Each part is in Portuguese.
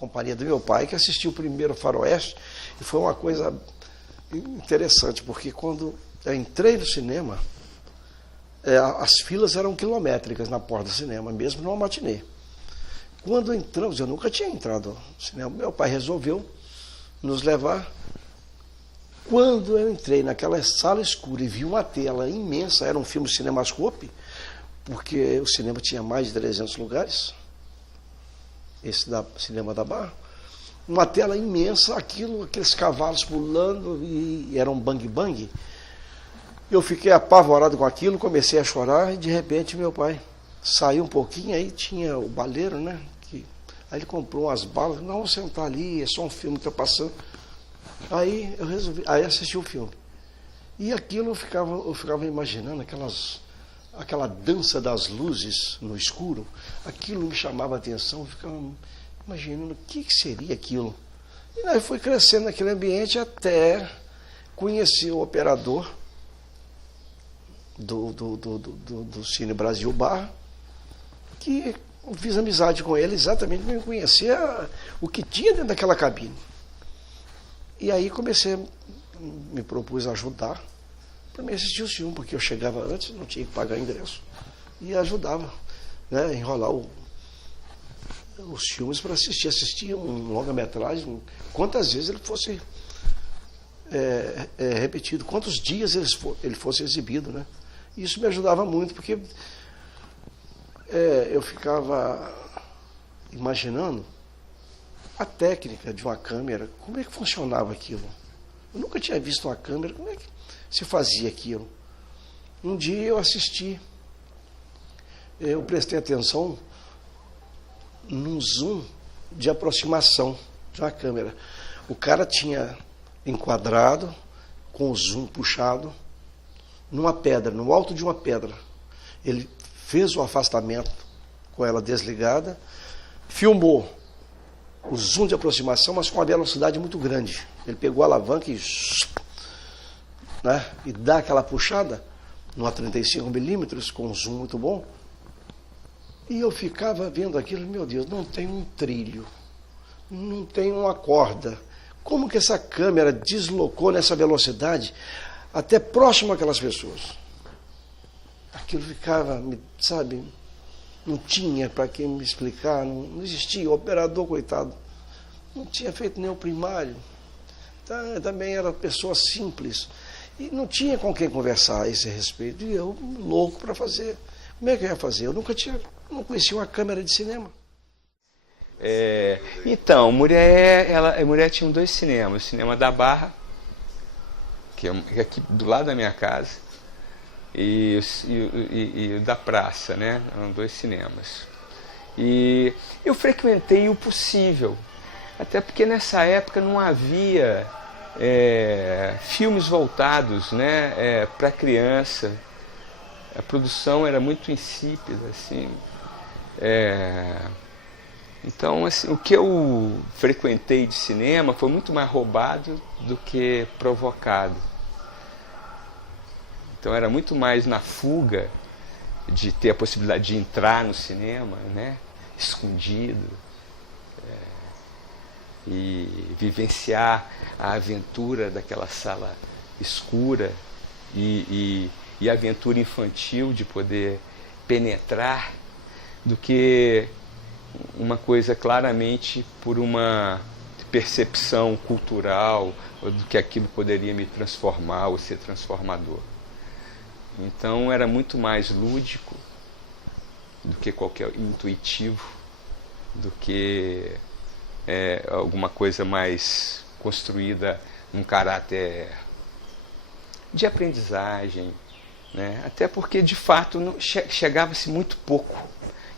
companhia do meu pai, que assistiu o primeiro Faroeste, e foi uma coisa interessante, porque quando eu entrei no cinema, as filas eram quilométricas na porta do cinema, mesmo numa matinê. Quando entramos, eu nunca tinha entrado no cinema, meu pai resolveu nos levar. Quando eu entrei naquela sala escura e vi uma tela imensa, era um filme Cinemascope, porque o cinema tinha mais de 300 lugares, esse da Cinema da Barra, uma tela imensa, aqueles cavalos pulando, e era um bang-bang. Eu fiquei apavorado com aquilo, comecei a chorar, e de repente meu pai saiu um pouquinho, aí tinha o baleiro, né? Aí ele comprou umas balas, não, vou sentar ali, é só um filme que está passando. Aí eu resolvi, aí assisti o filme. E aquilo eu ficava imaginando aquela dança das luzes no escuro, aquilo me chamava a atenção, eu ficava imaginando o que seria aquilo. E aí fui crescendo naquele ambiente até conhecer o operador do Cine Brasil Barra, que eu fiz amizade com ele exatamente para conhecer o que tinha dentro daquela cabine. E aí me propus a ajudar para me assistir o filme, porque eu chegava antes, não tinha que pagar ingresso, e ajudava, né, enrolar os filmes para assistir um longa-metragem, quantas vezes ele fosse repetido, quantos dias ele fosse exibido, né? Isso me ajudava muito, porque eu ficava imaginando a técnica de uma câmera, como é que funcionava aquilo. Eu nunca tinha visto uma câmera, como é que se fazia aquilo. Um dia eu assisti, eu prestei atenção num zoom de aproximação de uma câmera. O cara tinha enquadrado, com o zoom puxado, numa pedra, no alto de uma pedra. Ele fez o afastamento com ela desligada, filmou o zoom de aproximação, mas com uma velocidade muito grande. Ele pegou a alavanca e dá aquela puxada, numa 35mm, com um zoom muito bom. E eu ficava vendo aquilo, meu Deus, não tem um trilho, não tem uma corda. Como que essa câmera deslocou nessa velocidade até próximo àquelas pessoas? Aquilo ficava, sabe, não tinha para quem me explicar, não existia. O operador, coitado, não tinha feito nem o primário. Também era pessoa simples. E não tinha com quem conversar a esse respeito. E eu, louco para fazer. Como é que eu ia fazer? Eu não conhecia uma câmera de cinema. Então, Muriaé tinha 2 cinemas. O Cinema da Barra, que é aqui do lado da minha casa, e o da Praça, né? Eram 2 cinemas. E eu frequentei o possível, até porque nessa época não havia filmes voltados, né, para criança. A produção era muito insípida, assim. Então, assim, o que eu frequentei de cinema foi muito mais roubado do que provocado. Então era muito mais na fuga de ter a possibilidade de entrar no cinema, né, escondido, e vivenciar a aventura daquela sala escura e a aventura infantil de poder penetrar, do que uma coisa claramente por uma percepção cultural, ou do que aquilo poderia me transformar ou ser transformador. Então era muito mais lúdico do que qualquer intuitivo, do que alguma coisa mais construída num caráter de aprendizagem, né? Até porque de fato chegava-se muito pouco,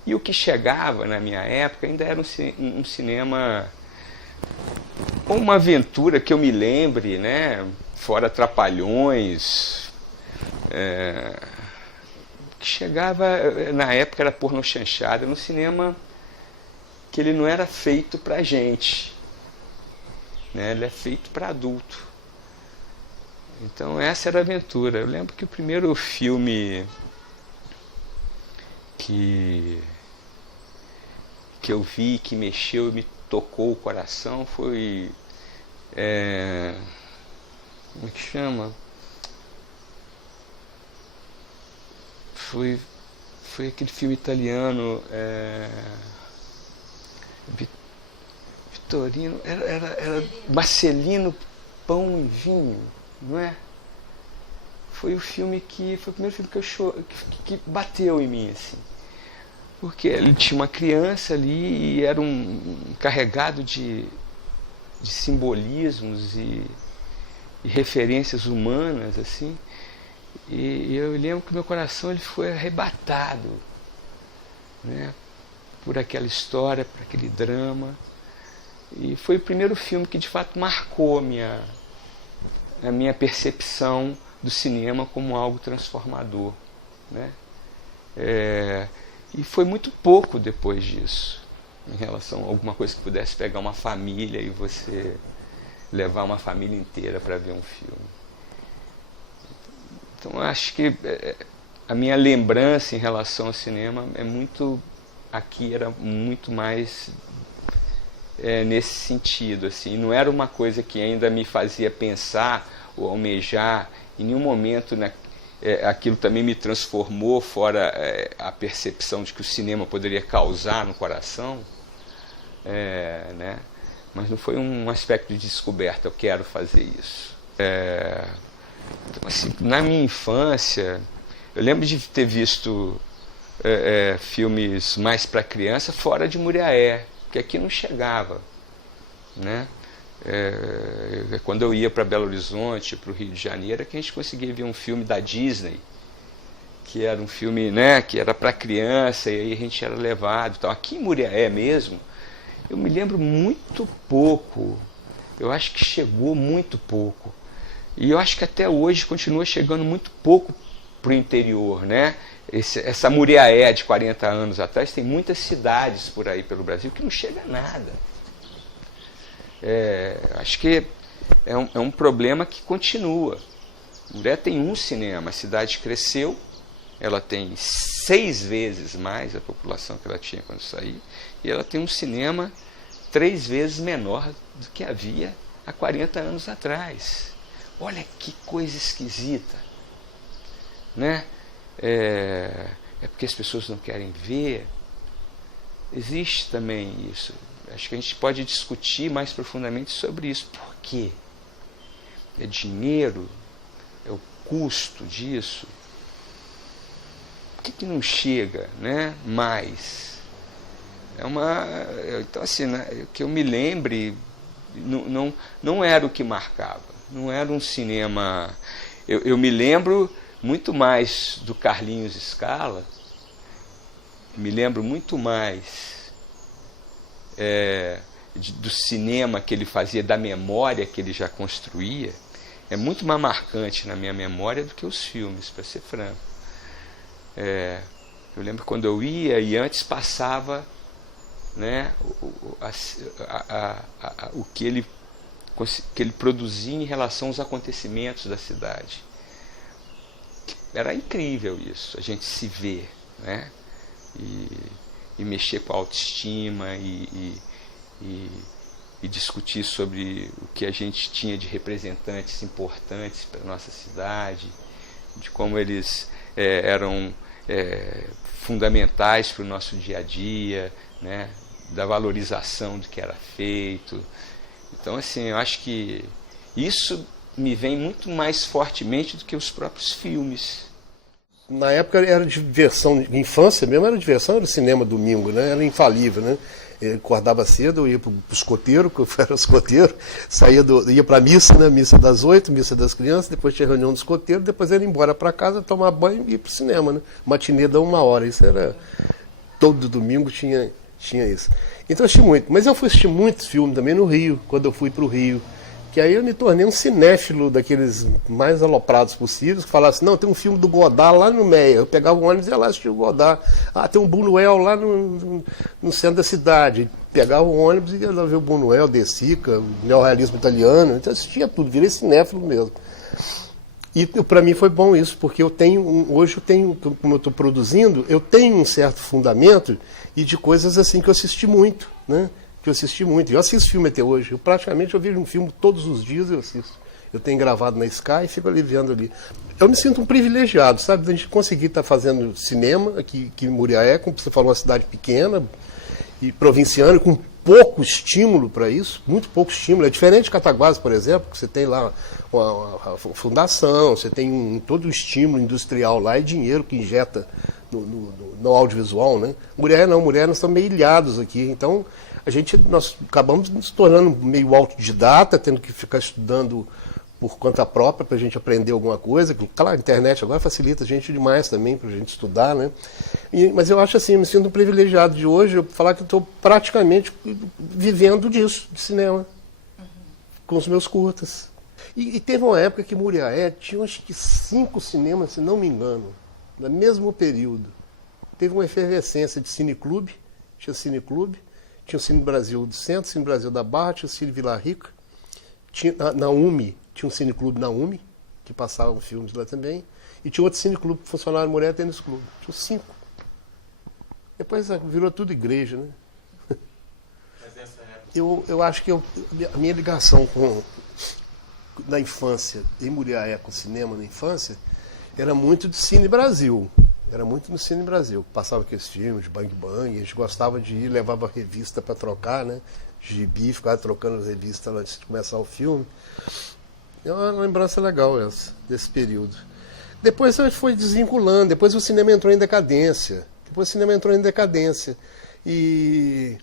e o que chegava na minha época ainda era um cinema, uma aventura que eu me lembre, né? Fora Trapalhões, que chegava, na época era pornô chanchada, no cinema que ele não era feito pra gente, né? Ele é feito para adulto. Então essa era a aventura. Eu lembro que o primeiro filme que eu vi, que mexeu e me tocou o coração foi... como é que chama? Foi aquele filme italiano, Vitorino, era Marcelino, Pão e Vinho, não é? Foi o filme foi o primeiro filme que bateu em mim, assim. Porque ele tinha uma criança ali e era um carregado de simbolismos e referências humanas, assim. E eu lembro que meu coração ele foi arrebatado, né, por aquela história, por aquele drama. E foi o primeiro filme que de fato marcou a minha percepção do cinema como algo transformador, né? E foi muito pouco depois disso, em relação a alguma coisa que pudesse pegar uma família e você levar uma família inteira para ver um filme. Então acho que a minha lembrança em relação ao cinema aqui era muito mais nesse sentido, assim. Não era uma coisa que ainda me fazia pensar ou almejar, em nenhum momento aquilo também me transformou, fora a percepção de que o cinema poderia causar no coração, né? Mas não foi um aspecto de descoberta, eu quero fazer isso. Então, assim, na minha infância, eu lembro de ter visto filmes mais para criança fora de Muriaé, que aqui não chegava, né? Quando eu ia para Belo Horizonte, para o Rio de Janeiro, que a gente conseguia ver um filme da Disney, que era um filme, né, que era para criança, e aí a gente era levado. Então, aqui em Muriaé mesmo, eu me lembro muito pouco. Eu acho que chegou muito pouco. E eu acho que até hoje continua chegando muito pouco para o interior, né? Essa Muriaé de 40 anos atrás, tem muitas cidades por aí pelo Brasil que não chega a nada. Acho que é um problema que continua. Muriaé tem um cinema, a cidade cresceu, ela tem 6 vezes mais a população que ela tinha quando saiu, e ela tem um cinema 3 vezes menor do que havia há 40 anos atrás. Olha que coisa esquisita, né? É porque as pessoas não querem ver. Existe também isso. Acho que a gente pode discutir mais profundamente sobre isso. Por quê? É dinheiro? É o custo disso? Por que não chega, né, mais? Então, assim, né, que eu me lembre, não era o que marcava. Não era um cinema... Eu me lembro muito mais do Carlinhos Scala, me lembro muito mais do cinema que ele fazia, da memória que ele já construía. É muito mais marcante na minha memória do que os filmes, para ser franco. Eu lembro quando eu ia e antes passava, né, o que ele produzia em relação aos acontecimentos da cidade. Era incrível isso, a gente se ver, né? E mexer com a autoestima e discutir sobre o que a gente tinha de representantes importantes para a nossa cidade, de como eles eram fundamentais para o nosso dia a dia, né? Da valorização do que era feito. Então, assim, eu acho que isso me vem muito mais fortemente do que os próprios filmes. Na época era diversão, infância mesmo era diversão, era cinema domingo, né? Era infalível, né? Eu acordava cedo, eu ia para o escoteiro, que eu era escoteiro, ia para a missa, né? Missa das 8, missa das crianças, depois tinha reunião do escoteiro, depois ele ia embora para casa, tomar banho e ir para o cinema, né? Matinê da 1 hora, isso era... Todo domingo tinha isso. Então eu assisti muito, mas eu fui assistir muitos filmes também no Rio, quando eu fui para o Rio, que aí eu me tornei um cinéfilo daqueles mais aloprados possíveis, que falasse, não, tem um filme do Godard lá no Meia. Eu pegava um ônibus e ia lá assistir o Godard. Ah, tem um Buñuel lá no centro da cidade. Pegava o ônibus e ia lá ver o Buñuel, De Sica, o neorrealismo italiano. Então eu assistia tudo, virei cinéfilo mesmo. E para mim foi bom isso, porque hoje eu tenho, como eu estou produzindo, eu tenho um certo fundamento e de coisas assim que eu assisti muito, né? que eu assisti muito. Eu assisto filme até hoje. Eu vejo um filme todos os dias, eu assisto. Eu tenho gravado na Sky e fico ali vendo ali. Eu me sinto um privilegiado, sabe? A gente conseguir estar fazendo cinema aqui em Muriaé, como você falou, uma cidade pequena e provinciana, com pouco estímulo para isso, muito pouco estímulo. É diferente de Cataguases, por exemplo, que você tem lá uma fundação, você tem todo o estímulo industrial lá e dinheiro que injeta no audiovisual, né? Muriaé não, Muriaé nós estamos meio ilhados aqui, então nós acabamos nos tornando meio autodidata, tendo que ficar estudando por conta própria para a gente aprender alguma coisa. Claro, a internet agora facilita a gente demais também para a gente estudar, né? Mas eu acho assim, eu me sinto um privilegiado de hoje eu falar que estou praticamente vivendo disso, de cinema, com os meus curtas. E teve uma época que Muriaé tinha acho que 5 cinemas, se não me engano, no mesmo período. Teve uma efervescência de cineclube, tinha cineclube, tinha o Cine Brasil do Centro, Cine Brasil da Barra, tinha o Cine Vila Rica, tinha na UME, tinha um cineclube na UME, que passavam filmes lá também, e tinha outro cineclube que funcionava no Muriaé Tênis Clube. Tinha 5. Depois virou tudo igreja, né? Mas nessa época... Eu acho que a minha ligação na infância, em Muriaé, com cinema na infância, era muito de Cine Brasil. Era muito no Cine Brasil. Passava aqueles filmes de Bang Bang, a gente gostava de ir, levava revista para trocar, né? Gibi, ficava trocando as revistas antes de começar o filme. É uma lembrança legal essa, desse período. Depois a gente foi desvinculando, depois o cinema entrou em decadência. E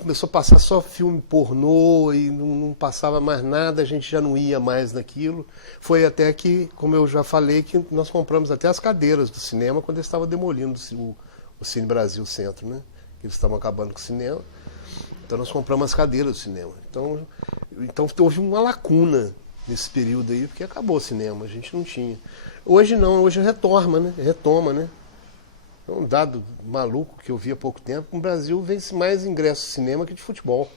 começou a passar só filme pornô e não passava mais nada, a gente já não ia mais naquilo. Foi até que, como eu já falei, que nós compramos até as cadeiras do cinema quando eles estavam demolindo o Cine Brasil Centro, né? Eles estavam acabando com o cinema. Então nós compramos as cadeiras do cinema. Então houve uma lacuna nesse período aí, porque acabou o cinema, a gente não tinha. Hoje não, hoje retoma, né? É um dado maluco que eu vi há pouco tempo, que no Brasil vence mais ingressos de cinema que de futebol.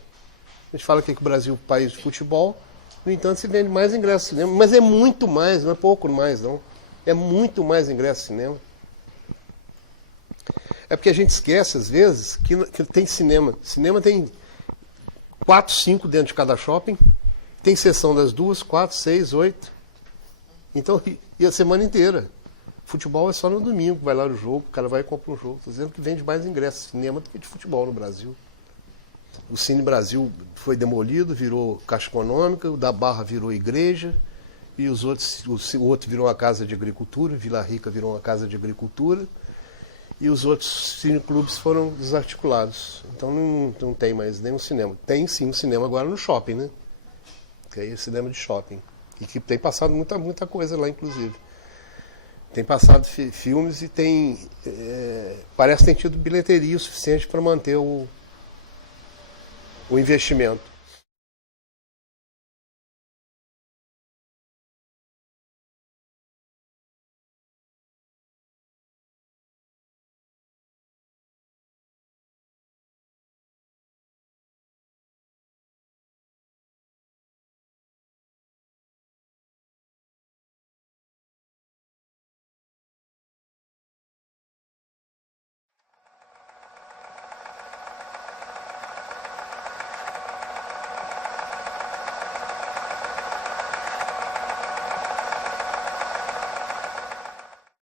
A gente fala que o Brasil é um país de futebol, no entanto se vende mais ingressos de cinema, mas é muito mais, não é pouco mais não. É muito mais ingressos de cinema. É porque a gente esquece, às vezes, que tem cinema. Cinema tem 4, 5 dentro de cada shopping, tem sessão das 2, 4, 6, 8. Então, e a semana inteira. Futebol é só no domingo, vai lá no jogo, o cara vai e compra um jogo. Estou dizendo que vende mais ingressos de cinema do que de futebol no Brasil. O Cine Brasil foi demolido, virou Caixa Econômica, o da Barra virou igreja, e o outro virou uma casa de agricultura, Vila Rica virou uma casa de agricultura, e os outros cineclubes foram desarticulados. Então não tem mais nenhum cinema. Tem sim um cinema agora no shopping, né? Que aí é cinema de shopping. E que tem passado muita coisa lá, inclusive. Tem passado filmes e parece que tem tido bilheteria o suficiente para manter o investimento.